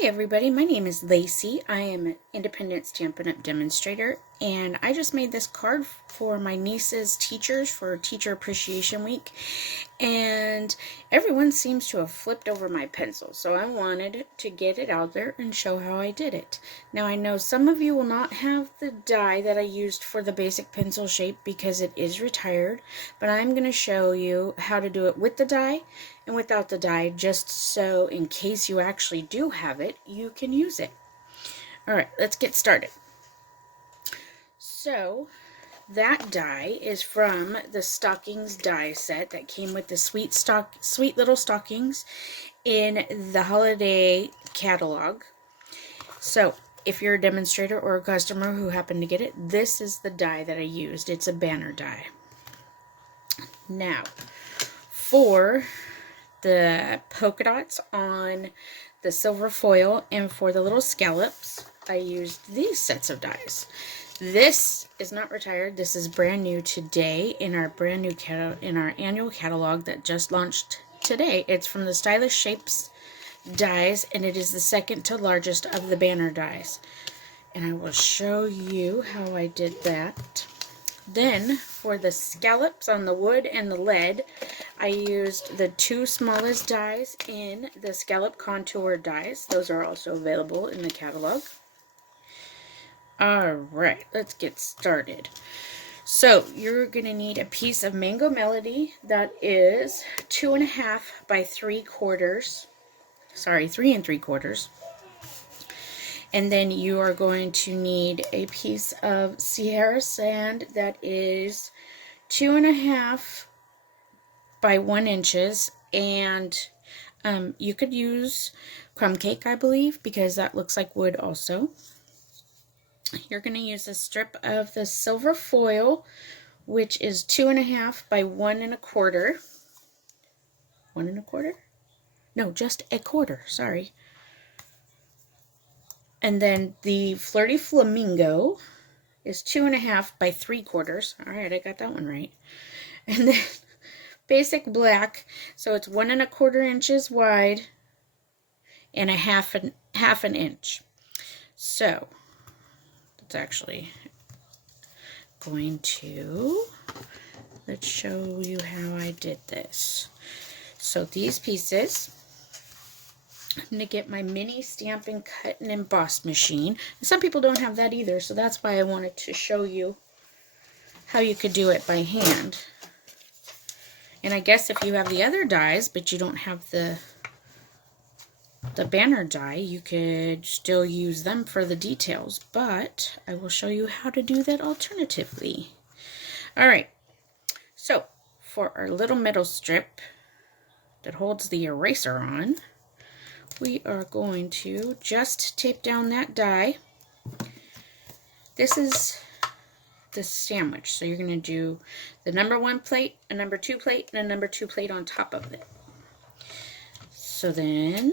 Hi everybody, my name is Lacey. I am an independent Stampin' Up! Demonstrator, and I just made this card for my niece's teachers for Teacher Appreciation Week, and everyone seems to have flipped over my pencil, so I wanted to get it out there and show how I did it. Now I know some of you will not have the die that I used for the basic pencil shape because it is retired, but I'm going to show you how to do it with the die and without the die, just so in case you actually do have it, you can use it. Alright, let's get started. So, that die is from the Stockings die set that came with the sweet little stockings in the holiday catalog. So, if you're a demonstrator or a customer who happened to get it, this is the die that I used. It's a banner die. Now, for the polka dots on the silver foil and for the little scallops, I used these sets of dies. This is not retired. This is brand new today in our annual catalog that just launched today. It's from the Stylish Shapes dies, and it is the second to largest of the banner dies. And I will show you how I did that. Then, for the scallops on the wood and the lead, I used the two smallest dies in the scallop contour dies. Those are also available in the catalog. Alright, let's get started. So, you're going to need a piece of Mango Melody that is 2.5 by 3/4. Sorry, 3 3/4. And then you are going to need a piece of Sahara Sand that is 2.5 by 1 inches. And you could use crumb cake, I believe, because that looks like wood also. You're going to use a strip of the silver foil, which is 2.5 by 1 1/4. 1 1/4? No, just a quarter, sorry. And then the Flirty Flamingo is 2.5 by 3/4. Alright, I got that one right. And then basic black, so it's 1 1/4 inches wide and a half an inch. So it's actually going to, let's show you how I did this. So these pieces, I'm going to get my mini Stampin' Cut and Emboss machine. Some people don't have that either, so that's why I wanted to show you how you could do it by hand. And I guess if you have the other dies, but you don't have the banner die, you could still use them for the details, but I will show you how to do that alternatively. Alright, so for our little metal strip that holds the eraser on, we are going to just tape down that die. This is the sandwich, so you're going to do the number 1 plate, a number 2 plate, and a number 2 plate on top of it. So then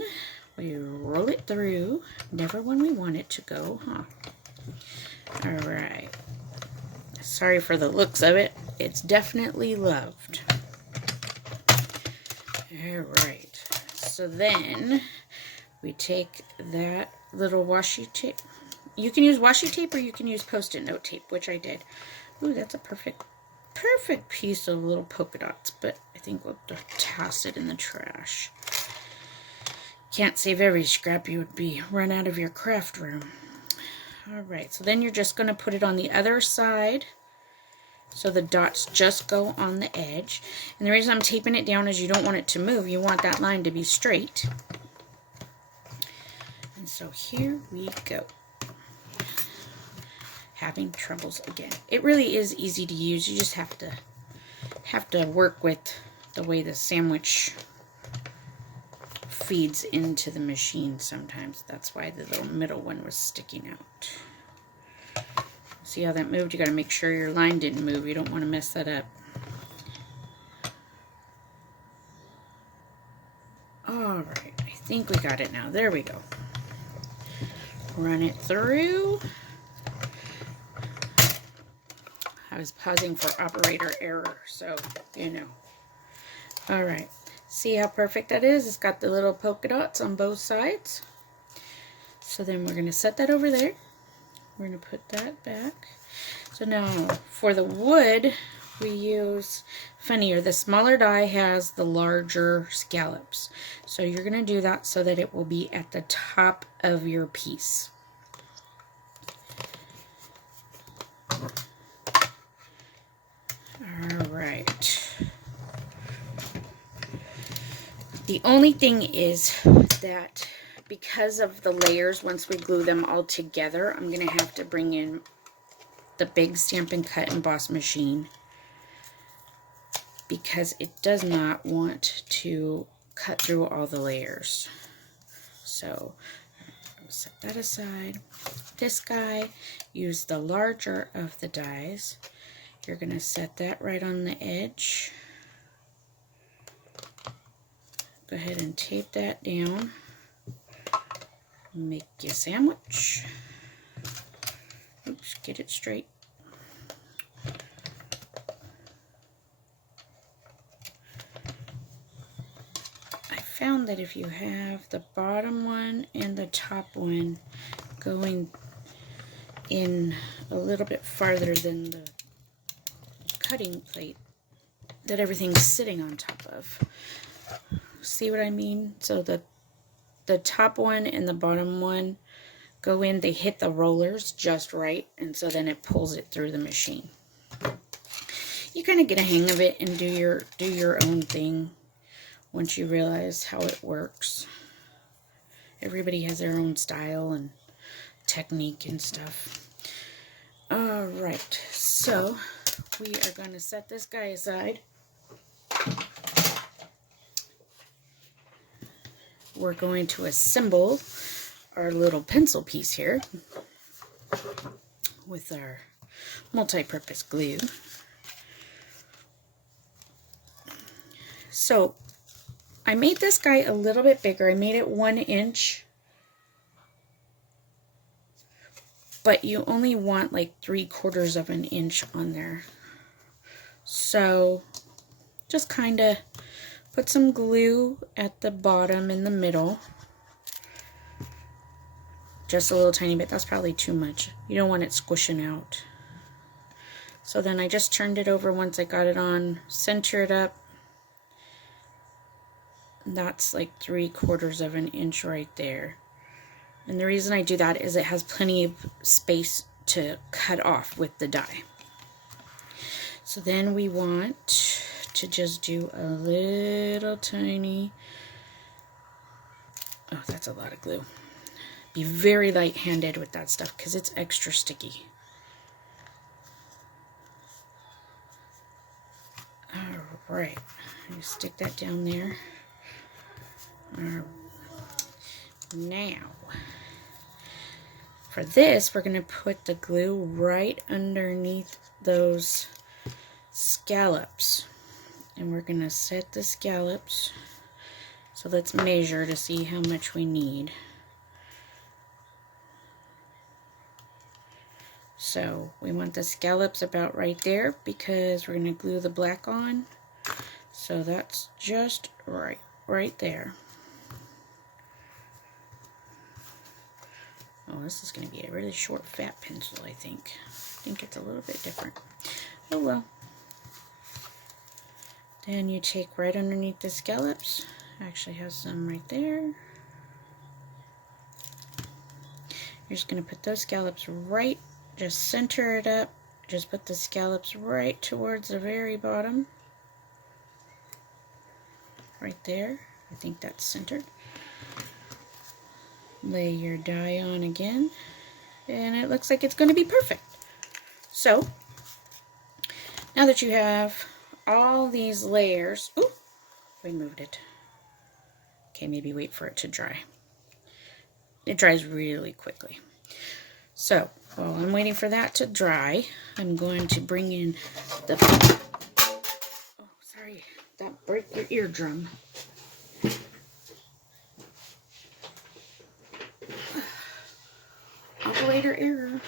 we roll it through, never when we want it to go, huh? Alright. Sorry for the looks of it. It's definitely loved. Alright. So then we take that little washi tape. You can use washi tape or you can use Post-it note tape, which I did. Ooh, that's a perfect piece of little polka dots, but I think we'll toss it in the trash. Can't save every scrap, you would be run out of your craft room. Alright, so then you're just going to put it on the other side, so the dots just go on the edge. And the reason I'm taping it down is you don't want it to move. You want that line to be straight. And so here we go. Having troubles again. It really is easy to use. You just have to work with the way the sandwich feeds into the machine sometimes. That's why the little middle one was sticking out. See how that moved? You got to make sure your line didn't move. You don't want to mess that up. Alright, I think we got it now. There we go. Run it through. I was pausing for operator error, so you know. Alright, see how perfect that is? It's got the little polka dots on both sides. So then we're going to set that over there. We're going to put that back. So now for the wood, we use funnier. The smaller die has the larger scallops. So you're going to do that so that it will be at the top of your piece. Alright. The only thing is that because of the layers, once we glue them all together, I'm going to have to bring in the big Stampin' Cut emboss machine because it does not want to cut through all the layers. So I'll set that aside. This guy, use the larger of the dies. You're going to set that right on the edge. Go ahead and tape that down. Make you a sandwich. Oops, get it straight. I found that if you have the bottom one and the top one going in a little bit farther than the cutting plate, that everything's sitting on top of. See what I mean? So the top one and the bottom one go in, they hit the rollers just right, and so then it pulls it through the machine. You kind of get a hang of it and do your own thing once you realize how it works. Everybody has their own style and technique and stuff. Alright, so we are going to set this guy aside. We're going to assemble our little pencil piece here with our multi-purpose glue. So I made this guy a little bit bigger. I made it 1 inch, but you only want like 3/4 of an inch on there. So just kind of put some glue at the bottom in the middle. Just a little tiny bit. That's probably too much. You don't want it squishing out. So then I just turned it over once I got it on. Center it up. That's like 3/4 of an inch right there. And the reason I do that is it has plenty of space to cut off with the die. So then we want to just do a little tiny, oh, that's a lot of glue. Be very light-handed with that stuff because it's extra sticky. Alright, you stick that down there. Now, for this, we're going to put the glue right underneath those scallops. And we're going to set the scallops. So let's measure to see how much we need. So we want the scallops about right there because we're going to glue the black on. So that's just right there. Oh, this is going to be a really short, fat pencil, I think. I think it's a little bit different. Oh well. Then you take right underneath the scallops. Actually has some right there. You're just going to put those scallops right, just center it up. Just put the scallops right towards the very bottom. Right there. I think that's centered. Lay your die on again. And it looks like it's going to be perfect. So, now that you have all these layers, ooh, we moved it. Okay, maybe wait for it to dry. It dries really quickly. So, while I'm waiting for that to dry, I'm going to bring in the, oh, sorry, that broke your eardrum. Operator error.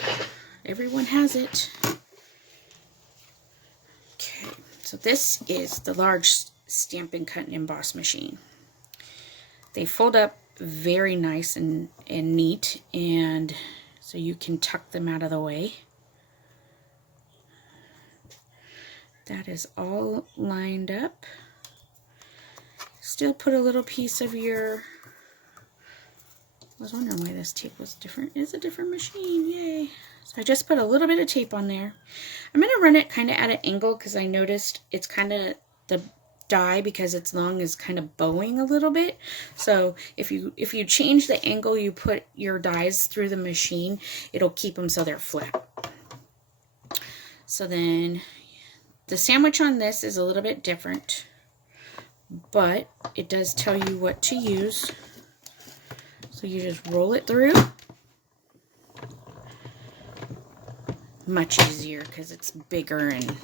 Everyone has it. Okay, so this is the large Stampin' Cut and Emboss machine. They fold up very nice and neat, and so you can tuck them out of the way. That is all lined up. Still put a little piece of your, I was wondering why this tape was different. It's a different machine, yay. So I just put a little bit of tape on there. I'm going to run it kind of at an angle because I noticed it's kind of, the die, because it's long, is kind of bowing a little bit. So if you change the angle you put your dies through the machine, it'll keep them so they're flat. So then the sandwich on this is a little bit different, but it does tell you what to use. So you just roll it through. Much easier because it's bigger and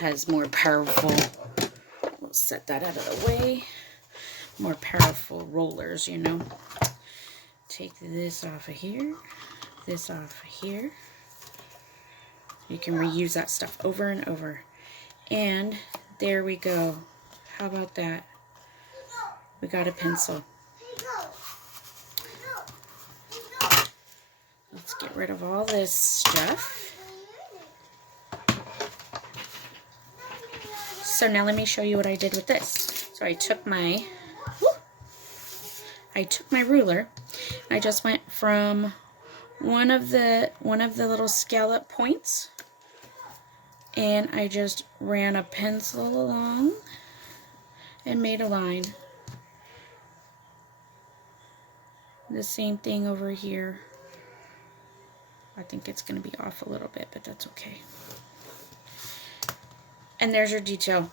has more powerful, we'll set that out of the way, more powerful rollers, you know. Take this off of here, this off of here. You can reuse that stuff over and over. And there we go. How about that? We got a pencil. Let's get rid of all this stuff. So now let me show you what I did with this. So I took my ruler. I just went from one of the little scallop points, and I just ran a pencil along and made a line. The same thing over here. I think it's going to be off a little bit, but that's okay. And there's your detail.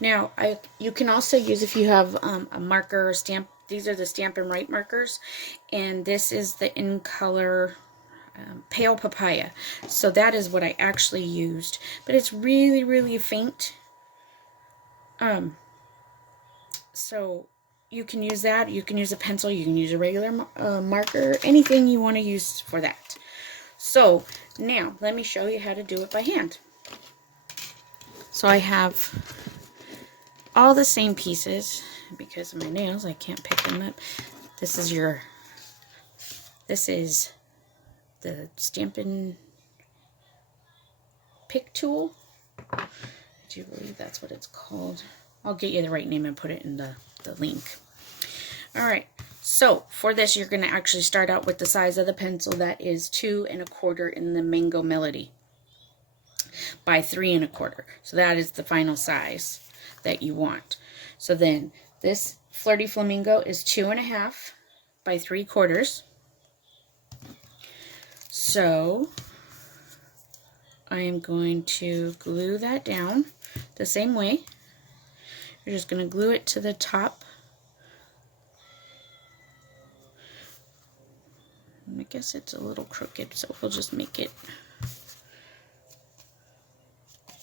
Now, you can also use, if you have a marker or stamp, these are the Stampin' Write markers, and this is the In Color Pale Papaya. So that is what I actually used, but it's really, really faint. So you can use that. You can use a pencil. You can use a regular marker. Anything you want to use for that. So now let me show you how to do it by hand. So I have all the same pieces. Because of my nails, I can't pick them up. This is the Stampin' Pick tool. I do believe that's what it's called. I'll get you the right name and put it in the link. Alright, so for this you're going to actually start out with the size of the pencil. That is 2 1/4 in the Mango Melody by 3 1/4. So that is the final size that you want. So then this Flirty Flamingo is 2 1/2 by 3/4. So I am going to glue that down the same way. You're just going to glue it to the top. I guess it's a little crooked, so we'll just make it.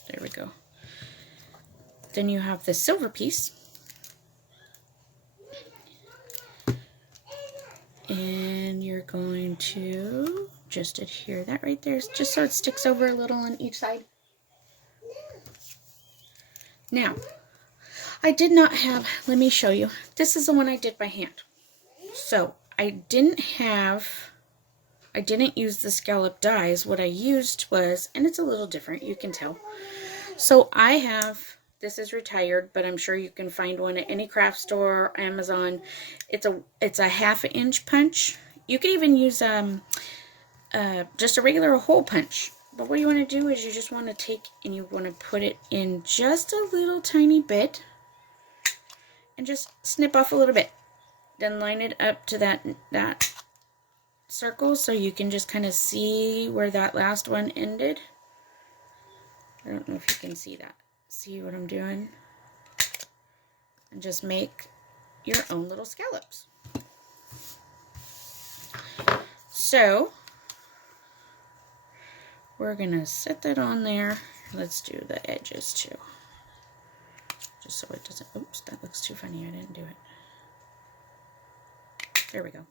There we go. Then you have the silver piece. And you're going to just adhere that right there, just so it sticks over a little on each side. Now, I did not have, let me show you. This is the one I did by hand. So, I didn't use the scallop dies. What I used was, and it's a little different, you can tell. So, I have, this is retired, but I'm sure you can find one at any craft store, Amazon. It's a 1/2 inch punch. You can even use just a regular hole punch. But what you want to do is you just want to take and you want to put it in just a little tiny bit and just snip off a little bit. Then line it up to that circle so you can just kind of see where that last one ended. I don't know if you can see that. See what I'm doing? And just make your own little scallops. So we're gonna set that on there. Let's do the edges too. Just so it doesn't, oops, that looks too funny. I didn't do it. There we go.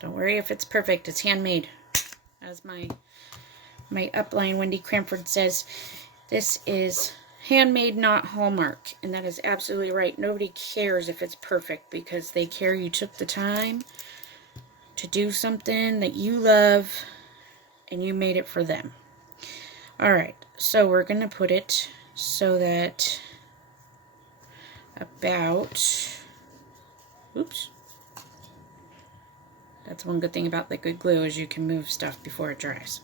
Don't worry if it's perfect. It's handmade. As my upline Wendy Cranford says, this is handmade, not Hallmark. And that is absolutely right. Nobody cares if it's perfect because they care you took the time to do something that you love and you made it for them. Alright, so we're going to put it so that about, oops, that's one good thing about liquid glue is you can move stuff before it dries.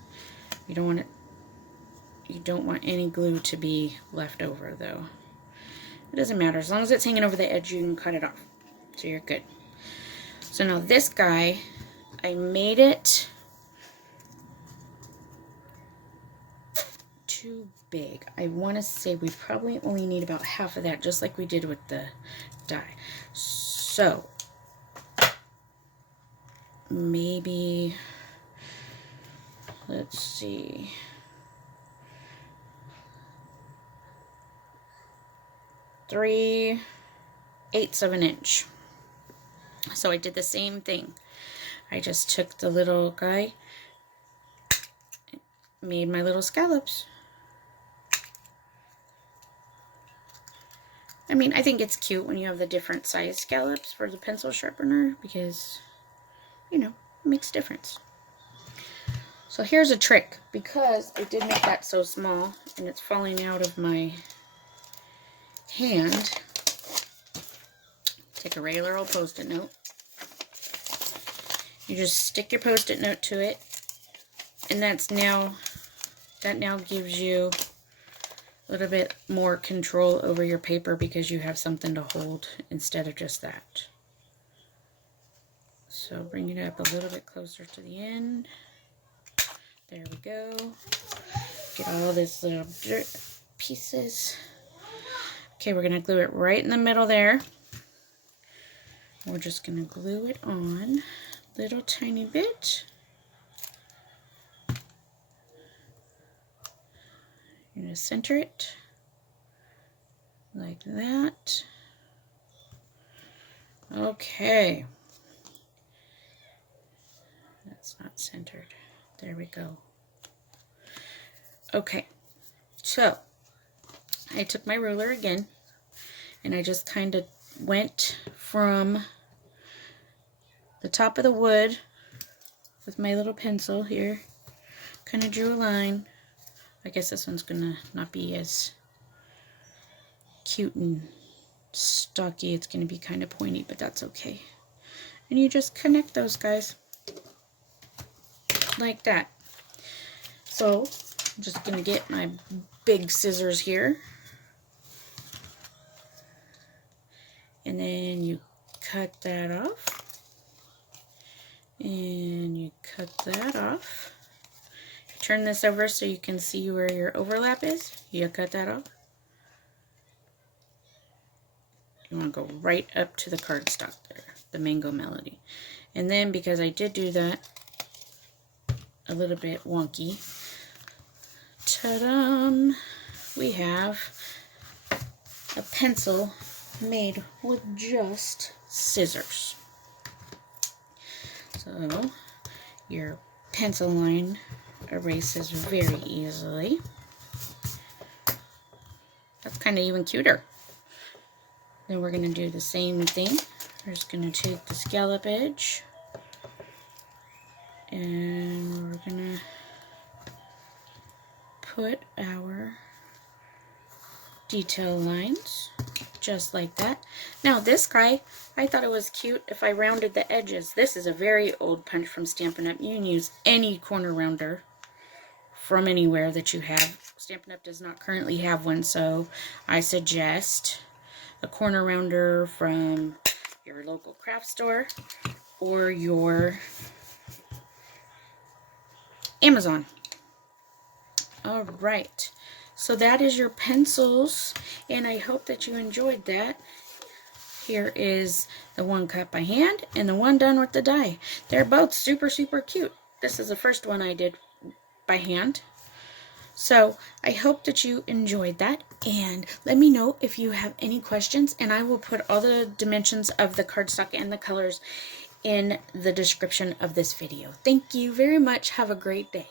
You don't want it, you don't want any glue to be left over though. It doesn't matter, as long as it's hanging over the edge you can cut it off. So you're good. So now this guy, I made it too big. I want to say we probably only need about half of that, just like we did with the die. So maybe, let's see, three eighths of an inch. So I did the same thing. I just took the little guy, made my little scallops. I mean, I think it's cute when you have the different size scallops for the pencil sharpener because, you know, it makes a difference. So here's a trick, because I did make that so small and it's falling out of my hand. Take a regular old Post-it note. You just stick your Post-it note to it, and that now gives you a little bit more control over your paper because you have something to hold instead of just that. So bring it up a little bit closer to the end. There we go. Get all these little pieces. Okay, we're going to glue it right in the middle there. We're just going to glue it on a little tiny bit. You're going to center it like that. Okay. That's not centered. There we go. Okay, so I took my ruler again and I just kind of went from the top of the wood with my little pencil here, kind of drew a line. I guess this one's gonna not be as cute and stocky. It's gonna be kind of pointy, but that's okay. And you just connect those guys like that. So I'm just gonna get my big scissors here, and then you cut that off, and you cut that off. Turn this over so you can see where your overlap is. You cut that off. You want to go right up to the cardstock there, the Mango Melody. And then, because I did do that a little bit wonky, ta-da! We have a pencil made with just scissors. So your pencil line erases very easily. That's kind of even cuter. Then we're going to do the same thing. We're just going to take the scallop edge and we're going to put our detail lines just like that. Now this guy, I thought it was cute if I rounded the edges. This is a very old punch from Stampin'Up. You can use any corner rounder from anywhere that you have. Stampin'Up does not currently have one, so I suggest a corner rounder from your local craft store or your Amazon. Alright, so that is your pencils, and I hope that you enjoyed that. Here is the one cut by hand and the one done with the die. They're both super, super cute. This is the first one I did by hand. So I hope that you enjoyed that, and let me know if you have any questions, and I will put all the dimensions of the cardstock and the colors in the description of this video. Thank you very much. Have a great day.